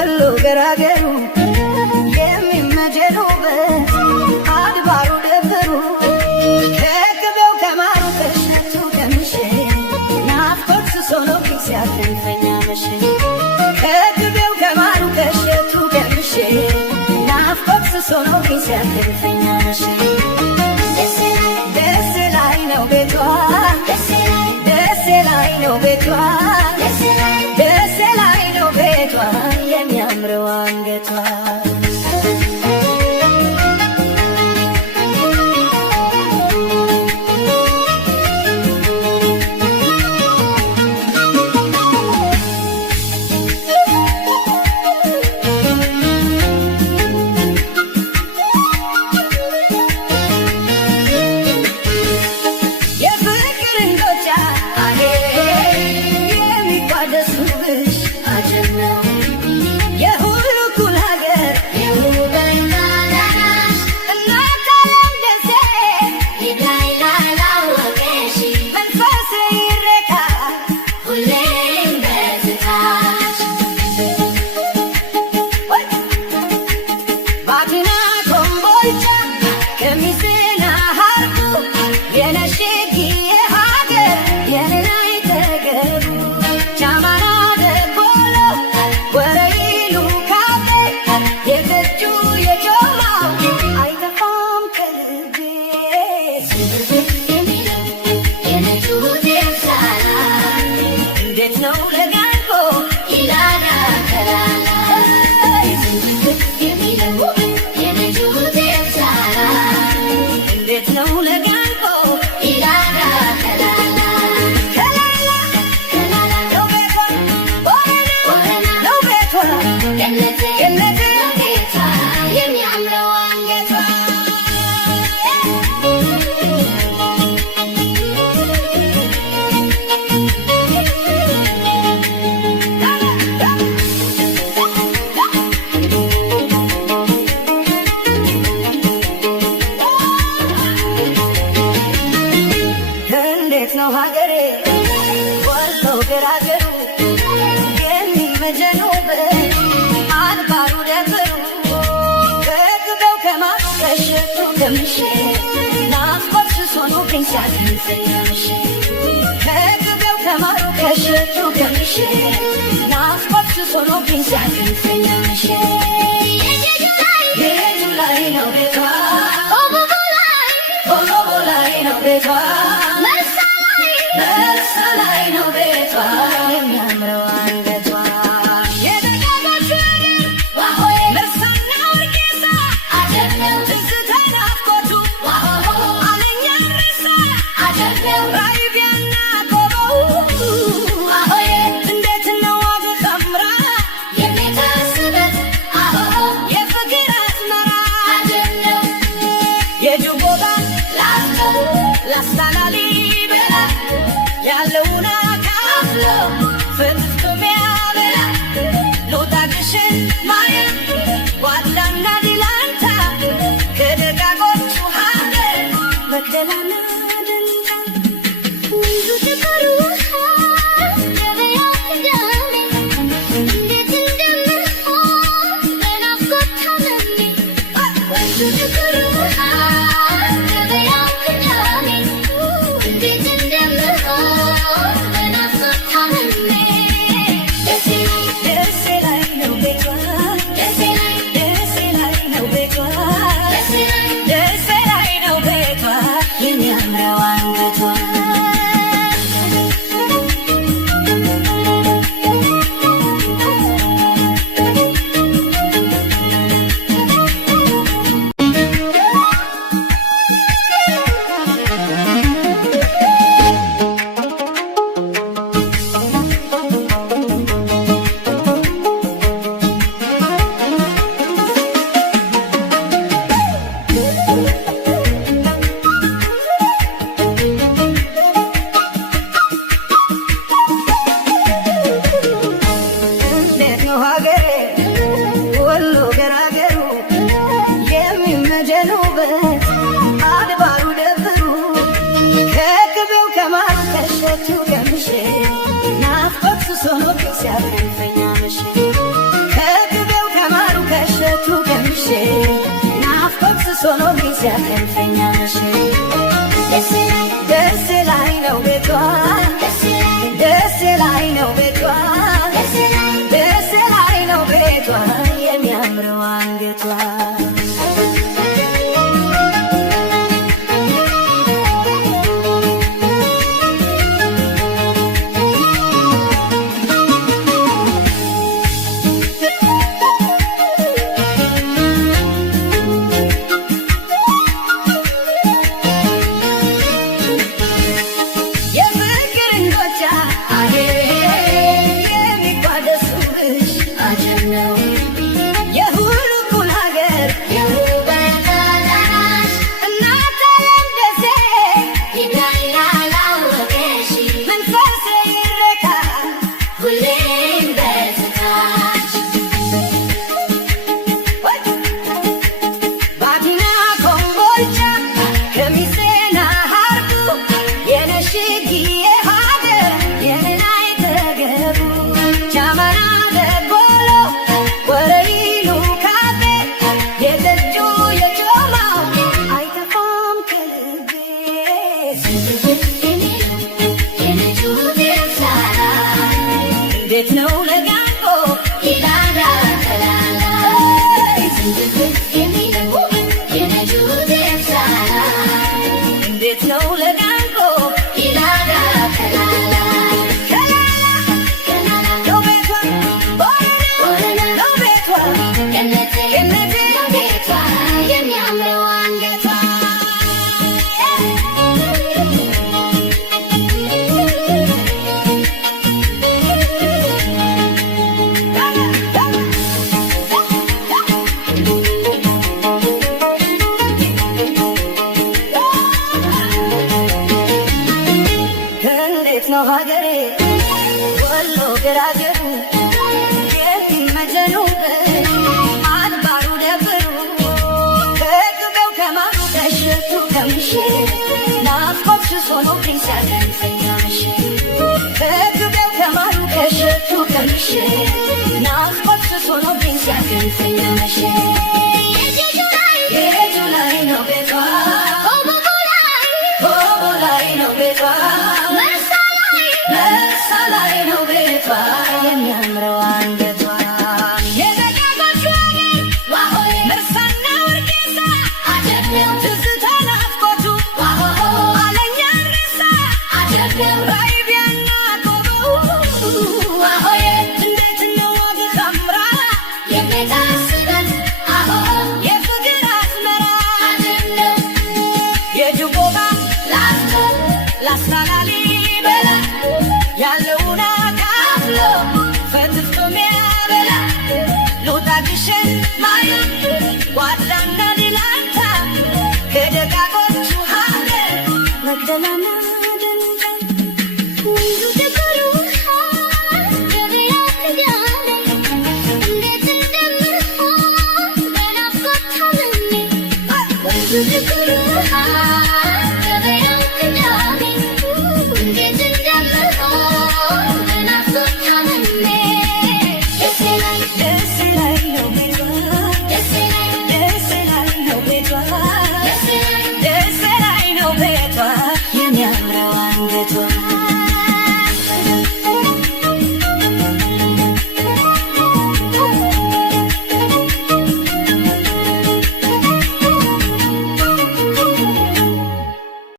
ወሎ ገራገሩ የሚመጀኑበት አድባሩ ደብሩ ከቅቤው ከማሩ ከሸቱ ከምሼ ናፍቆት ሶኖኪ ሲያትንፈኛ መሼ ከቅቤው ከማሩ ከሸቱ ከምሼ ናፍቆት ሶኖኪ ሲያትንፈኛ መሼ ደስ ላይ ነው ቤቷ ደስ ላይ ነው ቤቷ ደስ ላይ ነው ቤቷ የሚያምረው አንገቷ የሚያምረው አንገቷ እንዴት ነው ለጋንጎ ይላዳ ተላላ የሚለው የነጁ ደሳላ እንዴት ነው ለጋንጎ ይላዳ ተላላ የሚያምረው አንገቷ ነው ሀገሬ ወሎ ገራገሩ የሚመጀኑ አድባሩ ደብሩ ከቅቤው ከማሩ ከሽቱ ከምሽ ናፍቆት ሶኖብኝ ሲያገኝተኛ ምሽ ከቅቤው ከማሩ ከሽቱ ከምሽ ናፍቆት ሶኖብኝ ሲያገኝተኛ ምሽ የቱ ላይ ነው ቤቷ ቦቦ ላይ ነው ቤቷ መሳላይ ነው ቤቷ የሚያምረው አንገቷ የደጋጎቹ አገር ዋሆይ መርሳና ወርቄሳ አጀብነው ትዝታ ናፍቆቱ ዋሆ አለኛ ሬሳ አጀብነው ራይቢያና ቆቦ ዋሆይ እንዴት ነው አገር አምራ የሚታስበን አሆ የፍቅር አስመራ አጀብነው የጅቦባ ላስቶ ላስታላሊ ያለውን አካፍሎ ፈትፍቶ ሚያበላ ሉጣግሽን ማየ ጓዳና ዲላንታ ከደጋጎቹ ሀገር መግደላና ደንጃ ወንዙ ጥቁር ውሃ ገበያ ክዳኔ እንዴት እንደምሆን በናፍቆት ታምሜ ወንዙ ጥቁር ውሃ